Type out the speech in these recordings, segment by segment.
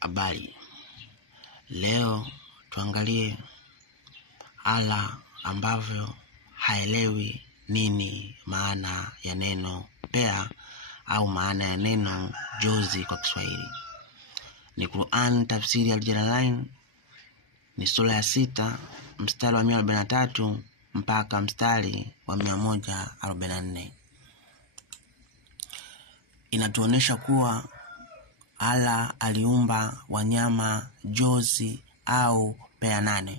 Habari. Leo tuangalie Allah ambavyo haelewi nini maana ya neno pea au maana ya neno jozi kwa Kiswahili. Ni Quran tafsiri Al-Jalalain, ni sura ya 6 mstari wa 143 mpaka mstari wa 144. Inatuonesha kuwa Allah aliumba wanyama jozi au pea 8.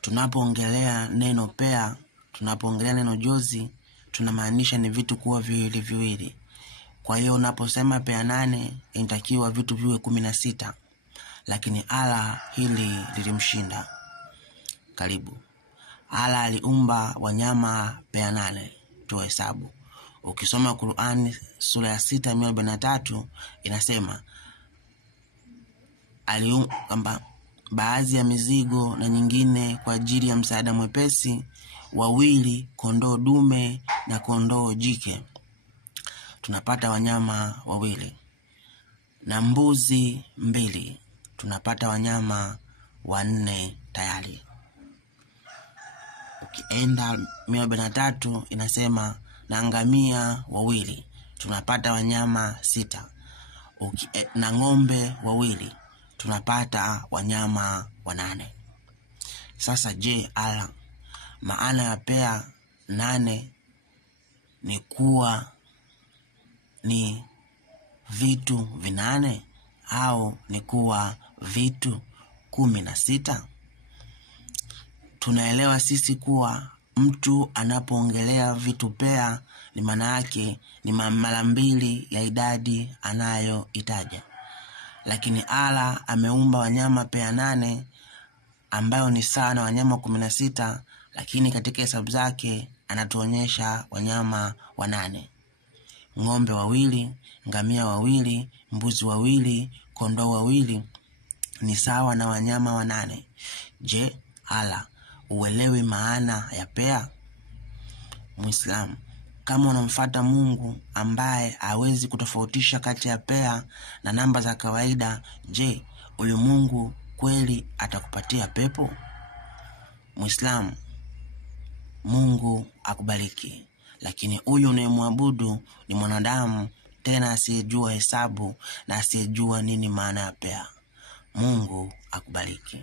Tunapoongelea neno pea, tunapoongelea neno jozi, tunamaanisha ni vitu kuwa viwili viwili. Kwa hiyo unaposema pea 8 inatakiwa vitu viwe 16. Lakini Allah hili lilimshinda. Karibu. Allah aliumba wanyama pea 8. Tuhesabu. Ukisoma Qur'an sura ya 6 inasema aliumba baadhi ya mizigo na nyingine kwa ajili ya msaada mwepesi, 2 kondoo dume na kondoo jike. Tunapata wanyama 2. Na mbuzi 2. Tunapata wanyama 4 tayari. Ukienda 143 inasema na ngamia 2. Tunapata wanyama 6. Na ng'ombe 2. Tunapata wanyama 8. Sasa je, Allah maana ya pea 8 ni kuwa ni vitu 8 au ni kuwa vitu 16? Tunaelewa sisi kuwa mtu anapoongelea vitu pea ni maana yake ni mara 2 ya idadi anayoitaja. Lakini Allah ameumba wanyama pea 8 ambayo ni sawa na wanyama 16, lakini katika hesabu zake anatuonyesha wanyama 8. Ng'ombe 2, ngamia 2, mbuzi 2, kondoo 2 ni sawa na wanyama 8. Je, Allah uelewi maana ya pea? Muislamu, kama unamfuata Mungu ambaye hawezi kutofautisha kati ya pea na namba za kawaida, je, huyu Mungu kweli atakupatia pepo? Muislamu, Mungu akubariki. Lakini huyu unayemwabudu ni mwanadamu, tena asiyejua hesabu na asiyejua nini maana ya pea. Mungu akubariki.